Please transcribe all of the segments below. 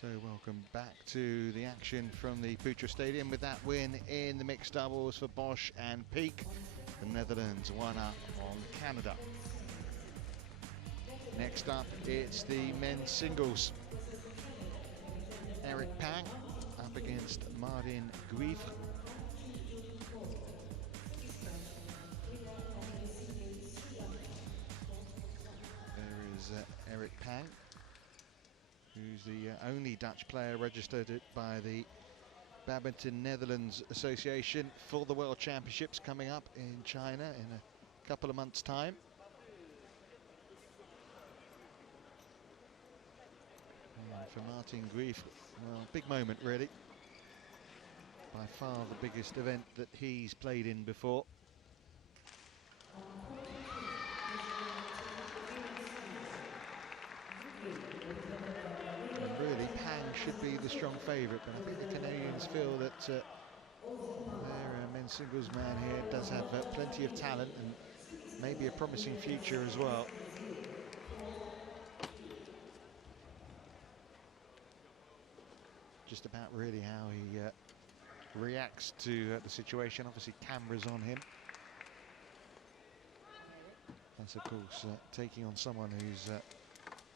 So welcome back to the action from the Putra Stadium with that win in the mixed doubles for Bosch and Peak. The Netherlands won up on Canada. Next up, it's the men's singles. Eric Pang up against Martin Giuffre. There is Eric Pang, who's the only Dutch player registered by the Badminton Netherlands Association for the World Championships coming up in China in a couple of months' time. And for Martin Giuffre, well, big moment really. By far the biggest event that he's played in before. And really, Pang should be the strong favourite, but I think the Canadians feel that their men's singles man here does have plenty of talent and maybe a promising future as well. Just about really how he reacts to the situation. Obviously cameras on him. That's of course taking on someone who's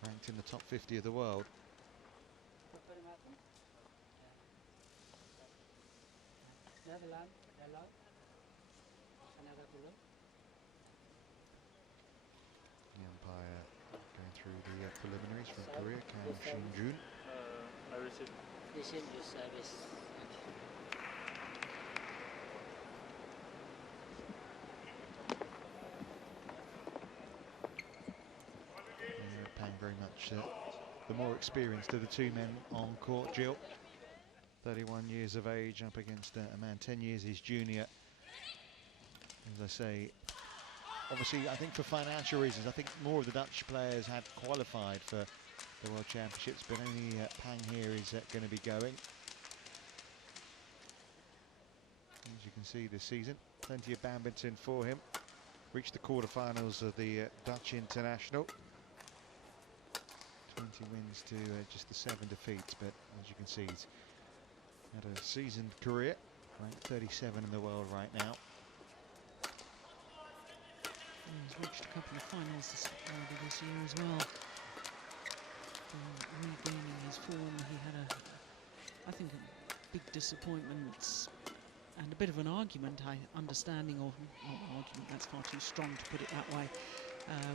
ranked in the top 50 of the world. The umpire going through the preliminaries from Korea, Kang Shin-jun. I received. Receive your service. Pang very much the more experienced of the two men on court. Jill, 31 years of age, up against a man 10 years his junior. As I say, obviously I think for financial reasons, I think more of the Dutch players had qualified for the World Championships, but only Pang here is going to be going. As you can see this season, plenty of badminton for him. Reached the quarterfinals of the Dutch International. 20 wins to just the 7 defeats, but as you can see, he's had a seasoned career, ranked 37 in the world right now. He's reached a couple of finals this year as well. Regaining his form, he had I think a big disappointment and a bit of an argument, understanding, or not argument, that's far too strong to put it that way,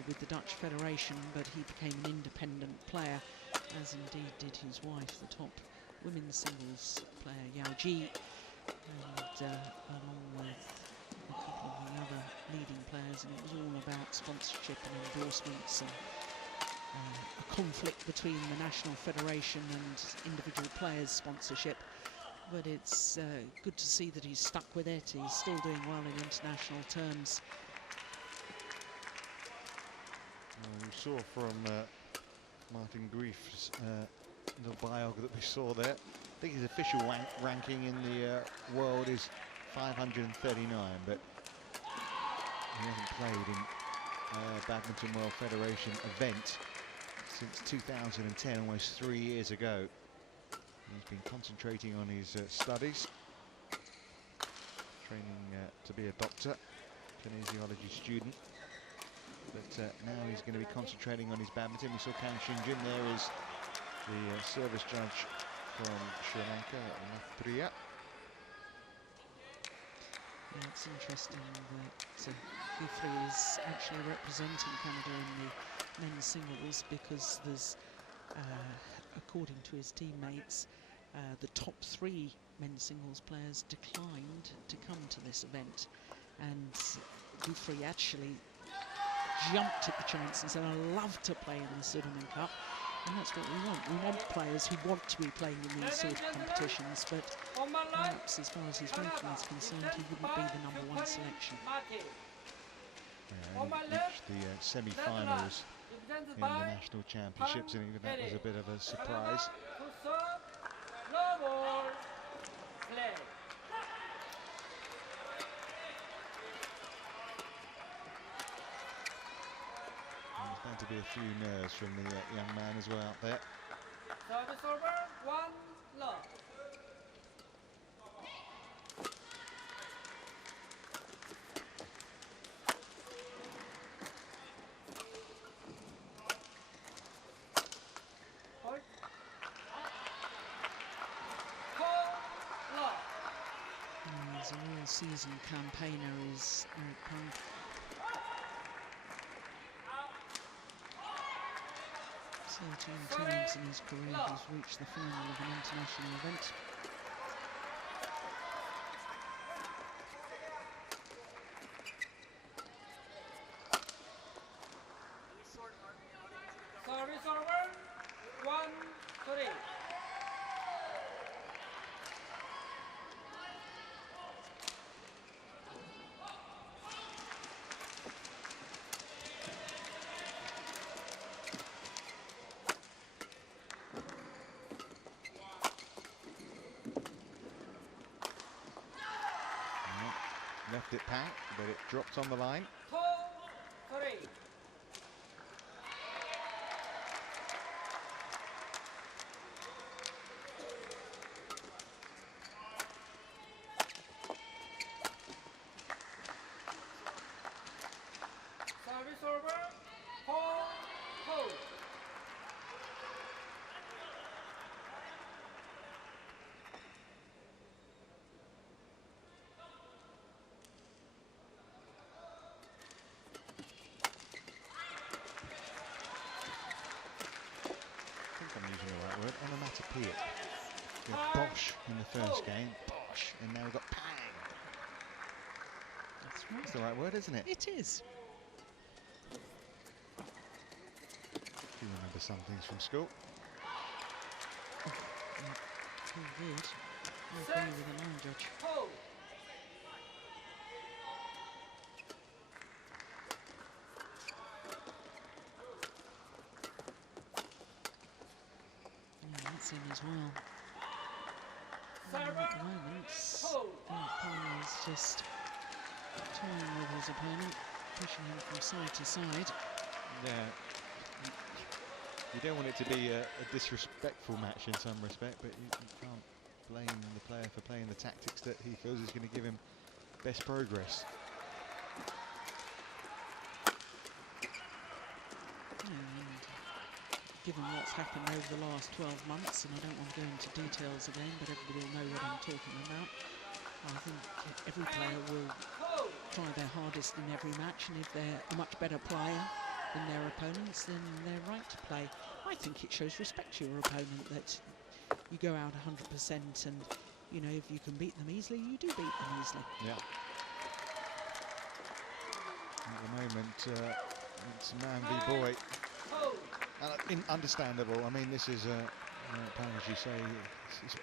with the Dutch Federation, but he became an independent player, as indeed did his wife, the top women's singles player, Yao Ji, and along with a couple of the other leading players, and it was all about sponsorship and endorsements and a conflict between the National Federation and individual players' sponsorship. But it's good to see that he's stuck with it. He's still doing well in international terms. We saw from Martin Giuffre's little biography that we saw there. I think his official ranking in the world is 539, but he hasn't played in a Badminton World Federation event since 2010, almost 3 years ago. He's been concentrating on his studies, training to be a doctor, kinesiology student. But now he's going to be concentrating on his badminton. We saw Kang Shin-jun there is the service judge from Sri Lanka, Putra. Yeah, it's interesting that Giuffre is actually representing Canada in the men's singles, because there's, according to his teammates, the top 3 men's singles players declined to come to this event, and Giuffre actually jumped at the chance and said, "I love to play in the Sudirman Cup," and that's what we want. We want players who want to be playing in these sort of competitions, but perhaps as far as his ranking is concerned, he wouldn't be the #1 selection. Yeah, he reached the semi-finals in the National Championships, and even that was a bit of a surprise. There's bound to be a few nerves from the young man as well out there. Service over, 1 love. Point. Call love. He's a real seasoned campaigner, is Eric Bung. 13 times in his career he's reached the final of an international event. Service over, 1-3. Left it packed, but it dropped on the line. 4-3. Service over, 4-4. I think I'm using the right word, onomatopoeic. We had bosh in the first game, bosh, and now we've got pang. That's right. That's the right word, isn't it? It is. Do you remember some things from school? Very good. I agree with the line judge. Hold. Yeah, that's in as well. Server. At the moment, Eric Bung is just toying with his opponent, pushing him from side to side. Yeah. You don't want it to be a disrespectful match in some respect, but you can't blame the player for playing the tactics that he feels is going to give him best progress. And given what's happened over the last 12 months, and I don't want to go into details again, but everybody will know what I'm talking about. I think every player will try their hardest in every match, and if they're a much better player than their opponents, then they're right to play. I think it shows respect to your opponent that you go out 100%, and you know, if you can beat them easily, you do beat them easily. Yeah. At the moment, it's man v boy. Understandable. I mean, this is as you say, he's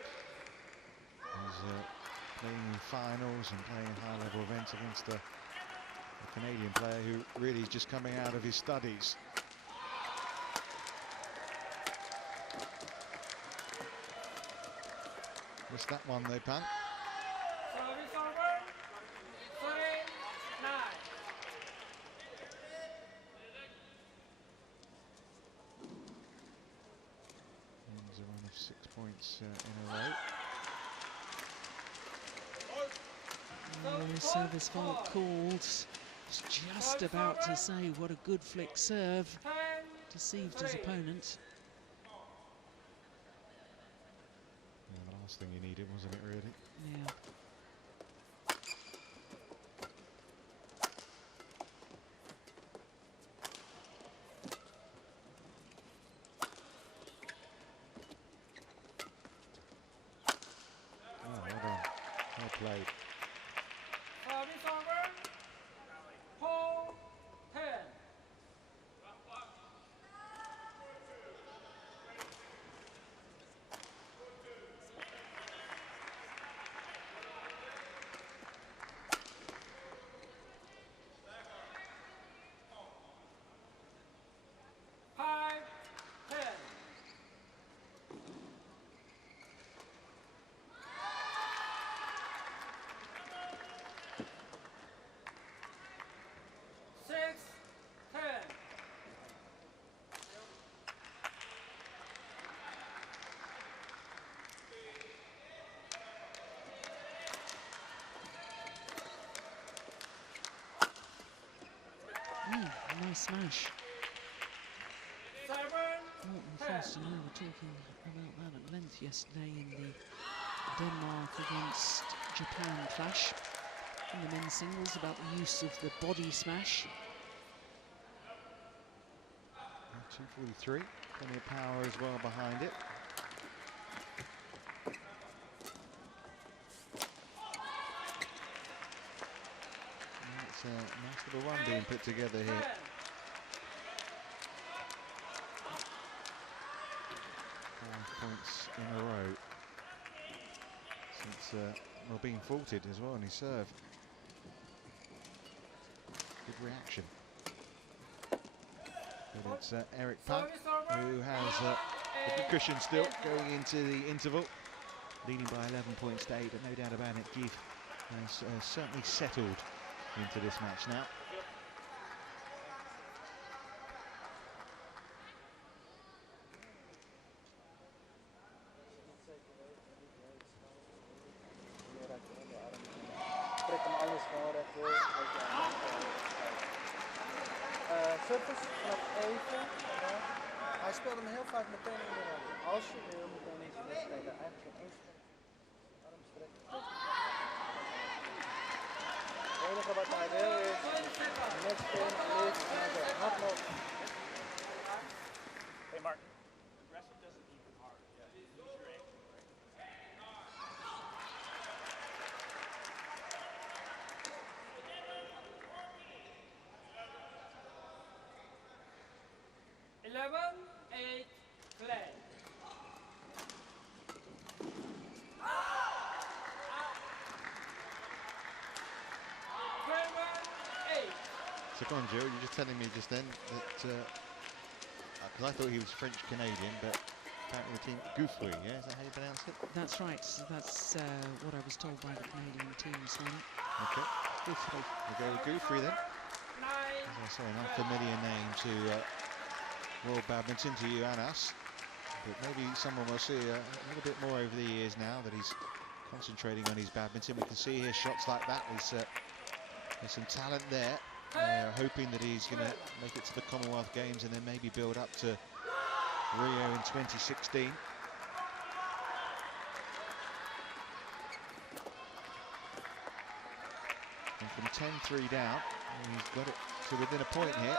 playing in finals and playing high-level events against a Canadian player who really is just coming out of his studies. Missed that one though, Pan. Service over, 3-9. Ends a run of 6 points in a row. Oh, service fault called. Was just about to say what a good flick serve. Deceived his opponent. Yeah, the last thing you needed, wasn't it, really? Yeah. Oh, well done. Well played. Service over, 4-10. Nice smash. Seven, Morton Frost and I were talking about that at length yesterday in the Denmark against Japan clash in the men's singles, about the use of the body smash. 243, plenty of power as well behind it. And it's a nice little run being put together here. 5 points in a row since well, being faulted as well on his serve. Good reaction. But it's Eric Punk who has a good cushion still going into the interval, leading by 11 points to 8, but no doubt about it, Giuffre has certainly settled into this match now. Surface nog even. Hij speelde hem heel vaak meteen in de rand. Als je wil, moet je dan niet spelen. Eigenlijk in één strek. Arm strekken. Het enige wat hij wil is net spelen, links, naar de hard lopen. Hey Mark. Aggressive doesn't mean hard. Use your ankle. 11-8, play. So come on, Jill, you're just telling me just then that, because I thought he was French-Canadian, but apparently the team, Giuffre, yeah, is that how you pronounce it? That's right, that's what I was told by the Canadian team this morning. Okay, Giuffre. We'll go with Giuffre then. As I say, an unfamiliar name to World Badminton, to you and us. But maybe someone will see a little bit more over the years now that he's concentrating on his badminton. We can see here shots like that. There's some talent there. Hoping that he's going to make it to the Commonwealth Games and then maybe build up to Rio in 2016. And from 10-3 down, he's got it to within a point here.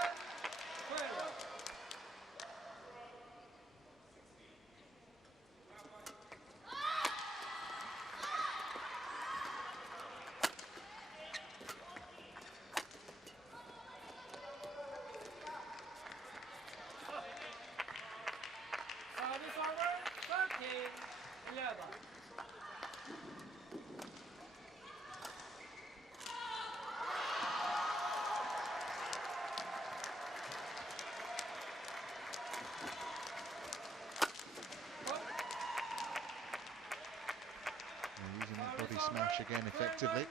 Smash again effectively.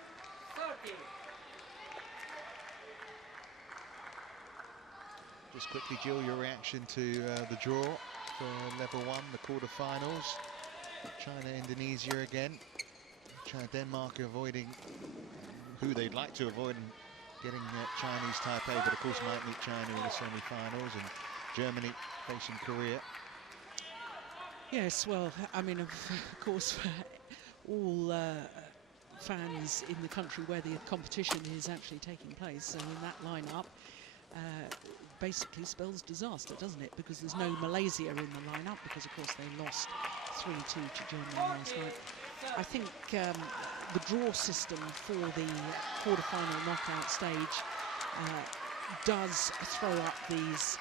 Just quickly, Jill, your reaction to the draw for level 1, the quarter-finals. China, Indonesia again. China, Denmark avoiding who they'd like to avoid and getting Chinese Taipei, but of course might meet China in the semi-finals, and Germany facing Korea. Yes, well, I mean, of course, all fans in the country where the competition is actually taking place, so in that lineup basically spells disaster, doesn't it? Because there's no Malaysia in the lineup, because of course they lost 3-2 to Germany last night. I think the draw system for the quarter-final knockout stage does throw up these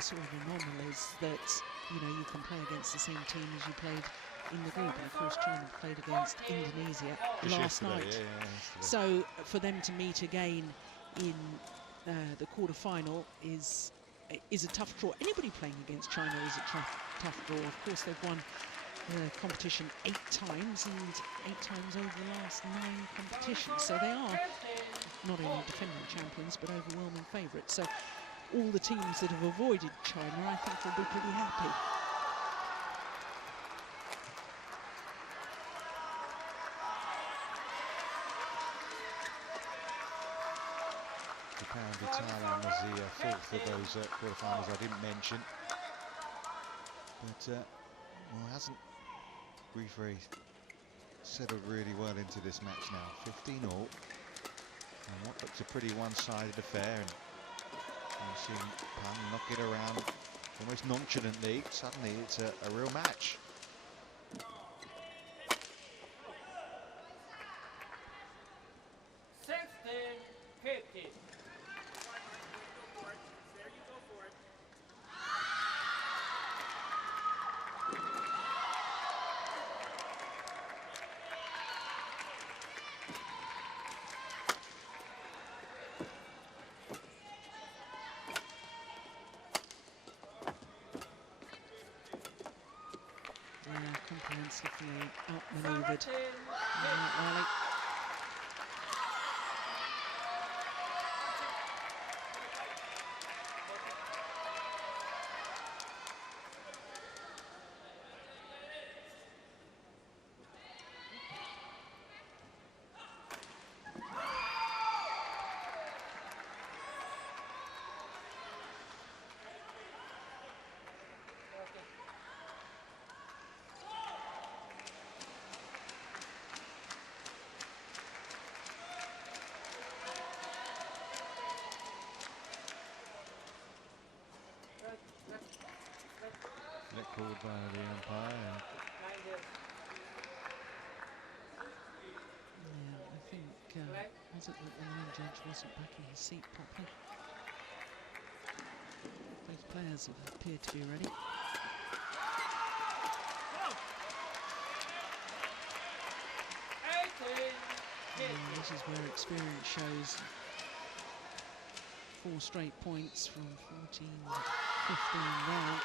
sort of anomalies that, you know, you can play against the same team as you played in the group, and of course China played against Indonesia last night. Yeah, so for them to meet again in the quarter-final is a tough draw. Anybody playing against China is a tough draw. Of course, they've won the competition 8 times, and 8 times over the last 9 competitions. So they are not only defending champions, but overwhelming favourites. So all the teams that have avoided China, I think, will be pretty happy. Japan And Thailand was the fourth of those quarterfinals I didn't mention. But, well, hasn't Giuffre settled really well into this match now? 15-all. And what looks a pretty one-sided affair. And you've seen Bung knock it around almost nonchalantly. Suddenly it's a real match. Comprehensively outmaneuvered in that rally. Called by the umpire. Yeah, I think, was it that the line judge wasn't back in his seat properly? Both players have appeared to be ready. And this is where experience shows 4 straight points from 14, 15 round.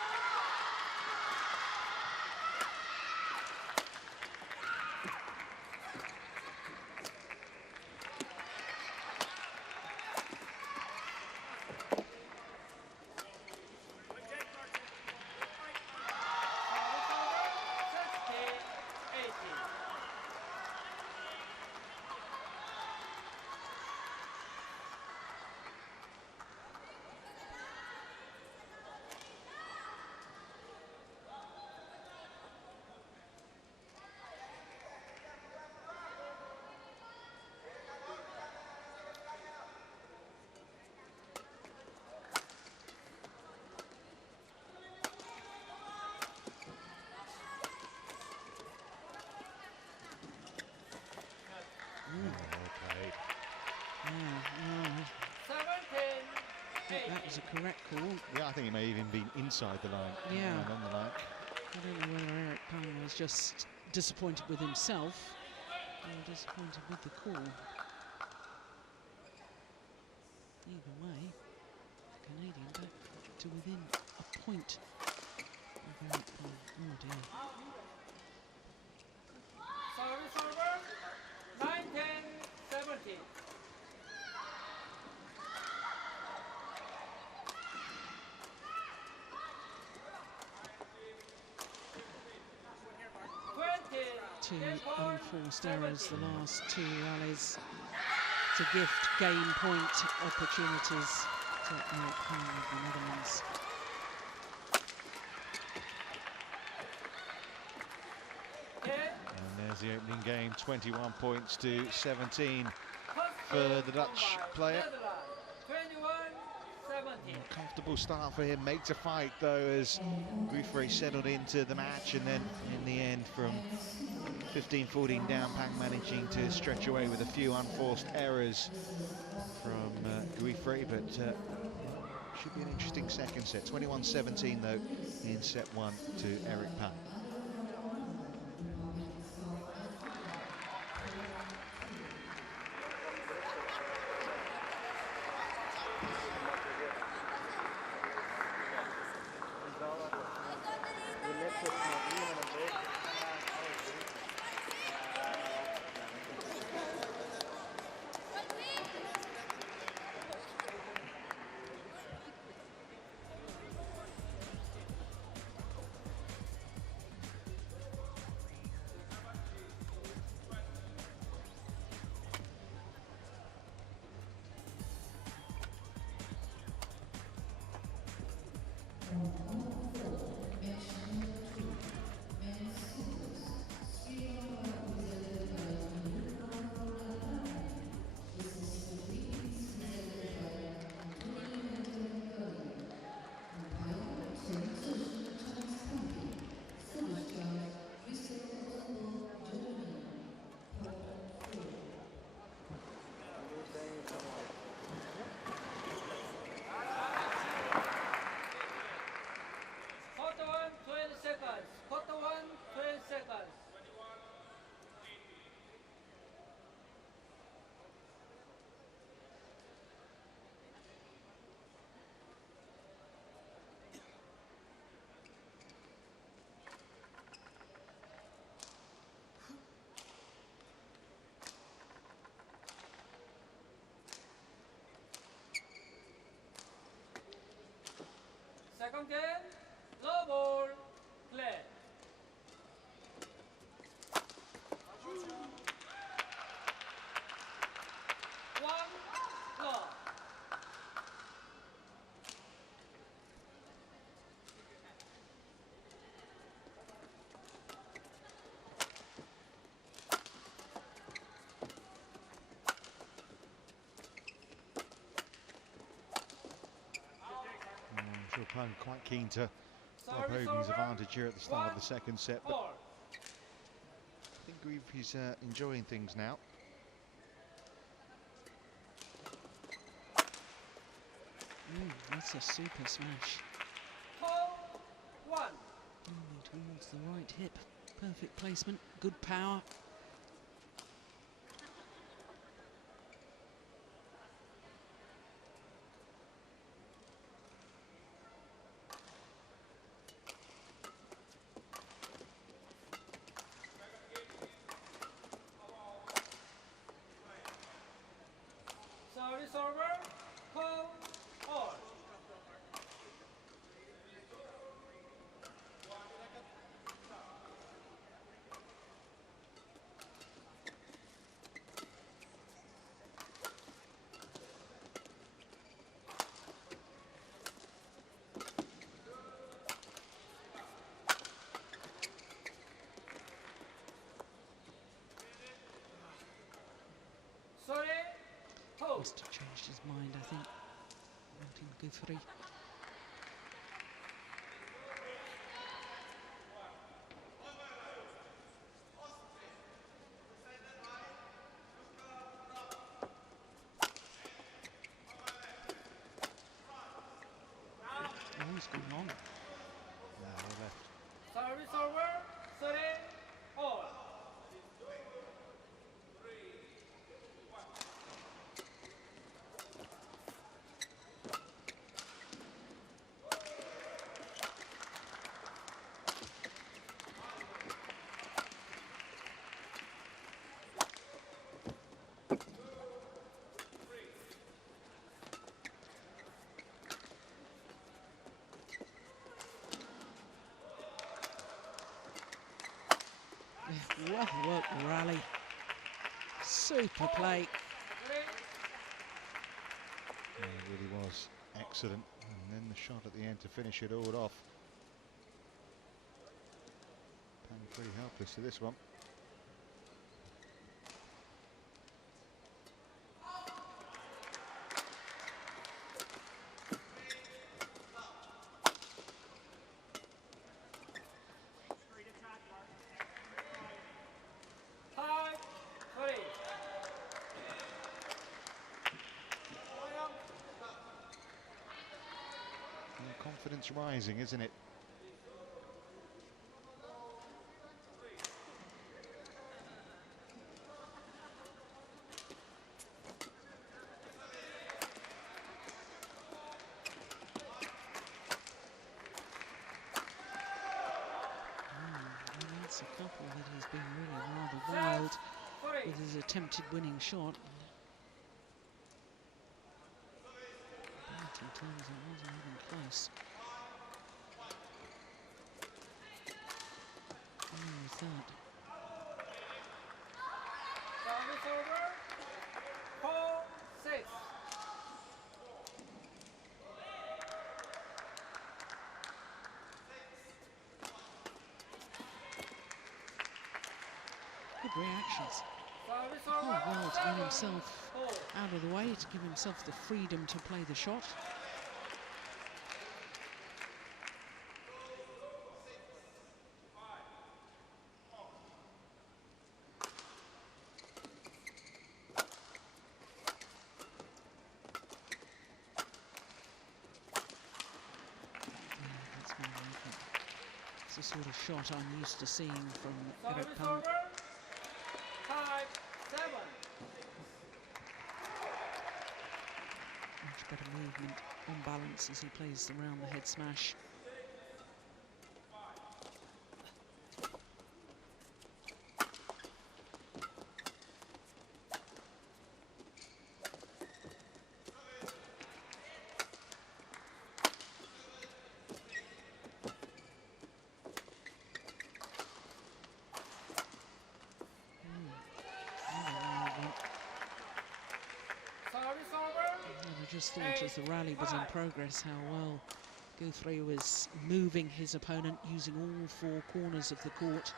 That was a correct call. Yeah, I think he may even been inside the line. Yeah. On the line. I don't know whether Eric Bung was just disappointed with himself or disappointed with the call. Either way, Canadian back to within a point of Eric Bung. Oh dear. Server, 9-10, 17. Two unforced errors the last 2 rallies to gift game point opportunities to Eric Bung of the Netherlands. And there's the opening game, 21 points to 17 for the Dutch player. A comfortable start for him, made to fight though as Giuffre settled into the match, and then in the end from 15-14 down, Bung managing to stretch away with a few unforced errors from Giuffre, but should be an interesting second set. 21-17 though in set 1 to Eric Bung. Quarter 1, 20 seconds. Quarter 1, 20 seconds. Second game, low ball, play. One, low. I'm sure Pung quite keen to rob Service Hogan's over. advantage here at the start of the 1, second set, but 4. I think Giuffre's enjoying things now. That's a super smash. Hole 1. Towards the right hip. Perfect placement. Good power. Service over. Hole all. Sorry. Hole. Must have changed his mind, I think. Wanting Giuffre. Oh, he's gone long. No, left. Service over. Sorry. All. Well worked rally. Super play. Yeah, it really was excellent. And then the shot at the end to finish it all off. Pang pretty helpless to this one. Time. 3. And confidence rising, isn't it? That's a couple that he's been really rather wild 3. with his attempted winning shot. But in terms it wasn't even close. Third. Service over. 4, 6. reactions. Service Oh, over. well, to get himself 4. out of the way, to give himself the freedom to play the shot. It's the sort of shot I'm used to seeing from Eric Service Pang. over. 5, 7. Much better movement on balance as he plays around the head smash. Service over. I just thought as the rally was in progress how well Giuffre was moving his opponent using all 4 corners of the court.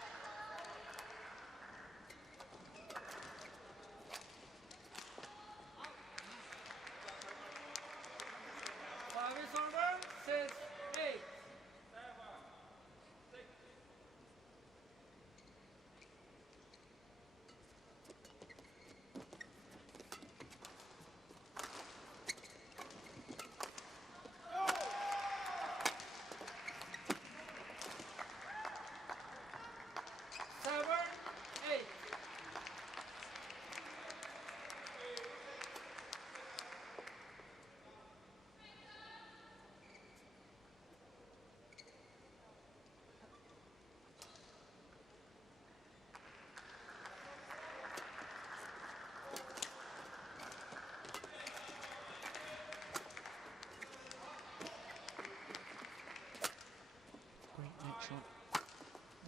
Service over. 6, 8.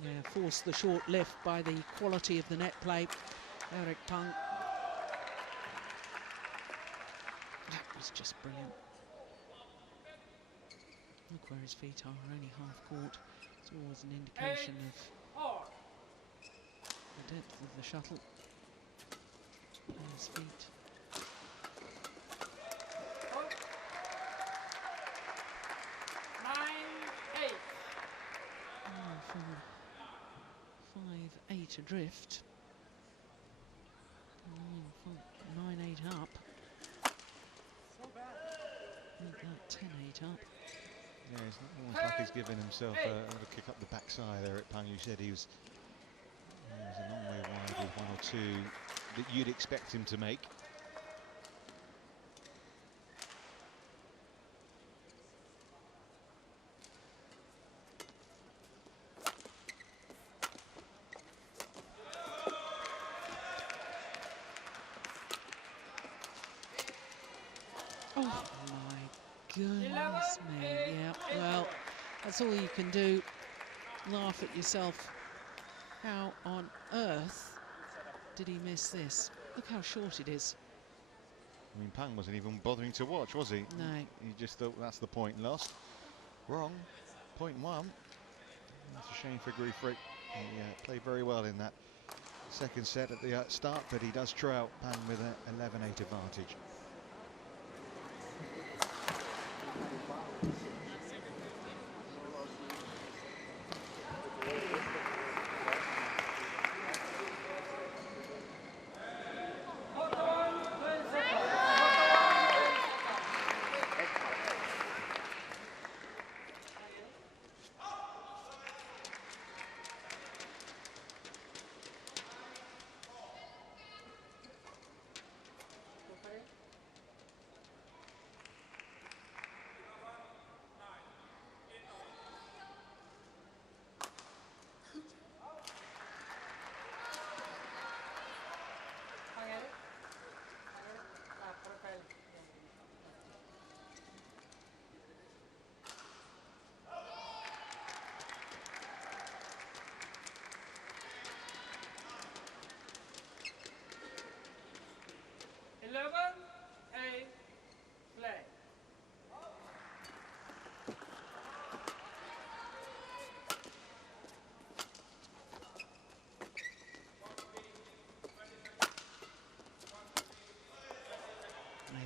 Yeah, forced the short lift by the quality of the net play. Eric Pang. That was just brilliant. Look where his feet are, only half court. It's always an indication of the depth of the shuttle. And his feet. 9, 8. From 5-8 adrift. 9-8 up. Make that 10-8 up. Yeah, it's almost like he's giving himself a little kick up the backside. Eric Pang, you said he was a long way wide with 1 or 2 that you'd expect him to make. Oh my goodness me, yeah, well, that's all you can do, laugh at yourself. How on earth did he miss this? Look how short it is. I mean, Pang wasn't even bothering to watch, was he? No. He just thought that's the point lost. Wrong. Point 1. That's a shame for Giuffre. He played very well in that second set at the start, but he does trail Pang with an 11-8 advantage.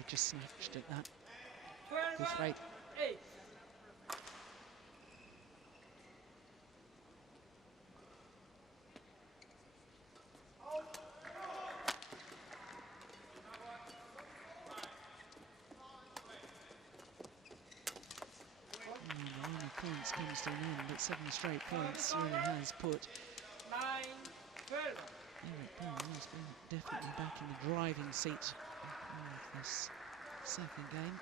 just snatched at that. 12, Giuffre. 8. The line of points comes to an end, but 7 straight points really has put 9, 12. Eric Bung has been definitely back in the driving seat of this second game.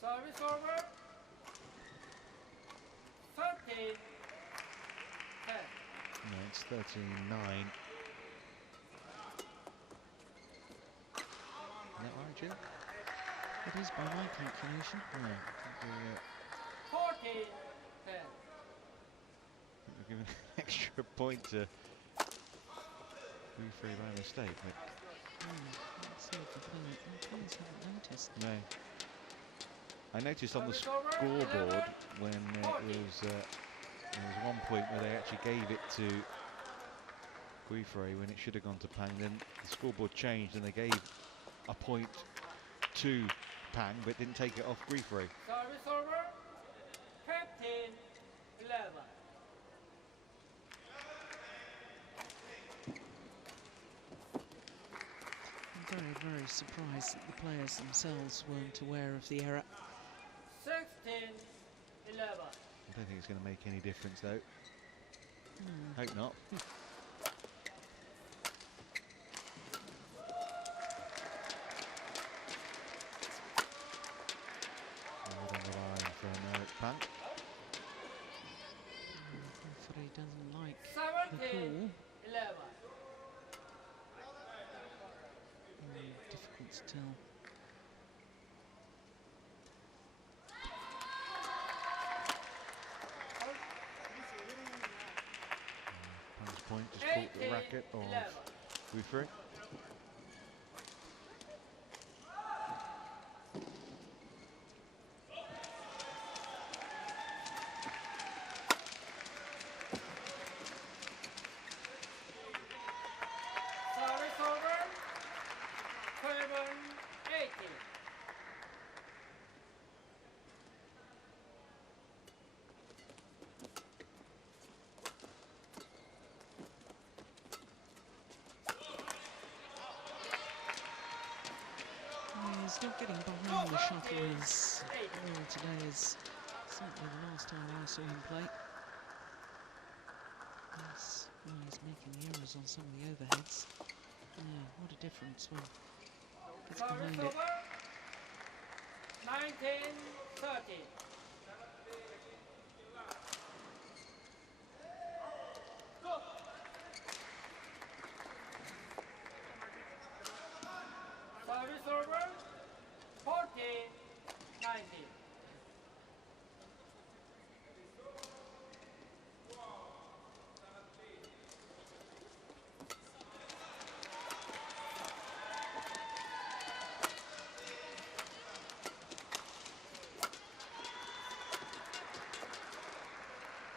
Service over. 13, 10. No, it's 13-9. Is that right, Jim? It is by my calculation. Yeah, I think 14, 10. we're giving an extra point to Giuffre by mistake. But Let's see if the players haven't noticed. no. I noticed on the scoreboard when there was one point where they actually gave it to Giuffre when it should have gone to Pang. Then the scoreboard changed and they gave a point to Pang, but didn't take it off Giuffre. Service over. 15, 11. I'm very, very surprised that the players themselves weren't aware of the error. 16, 11. I don't think it's going to make any difference though. Hope not. Hard on the line from Eric Pang. Giuffre doesn't like the 17, call. 11. Difficult to tell. Pang's point just caught the racket of 11. Giuffre. Service over. 7, 18. He's not getting behind the shuttle as well today as certainly the last time I saw him play. He's making errors on some of the overheads. Yeah, what a difference when it's Service behind it. over. 19, 13. Service over. 14, 19.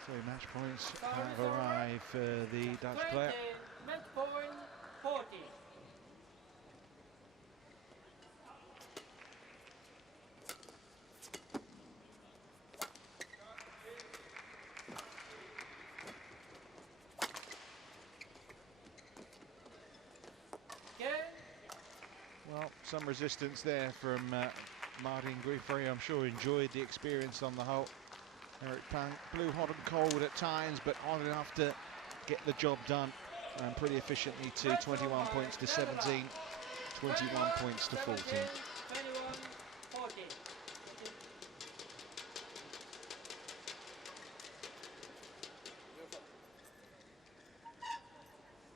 So match points have arrived for the Dutch 20, player. midpoint, 40. Again, Well, some resistance there from Martin Giuffre. I'm sure enjoyed the experience on the whole. Eric Pang blew hot and cold at times, but hot enough to get the job done and pretty efficiently to 21 points to 17, 21 points to 14. 21, 40.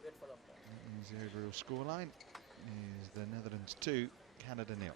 Wait for the ball. That means the overall scoreline is the Netherlands 2, Canada 0.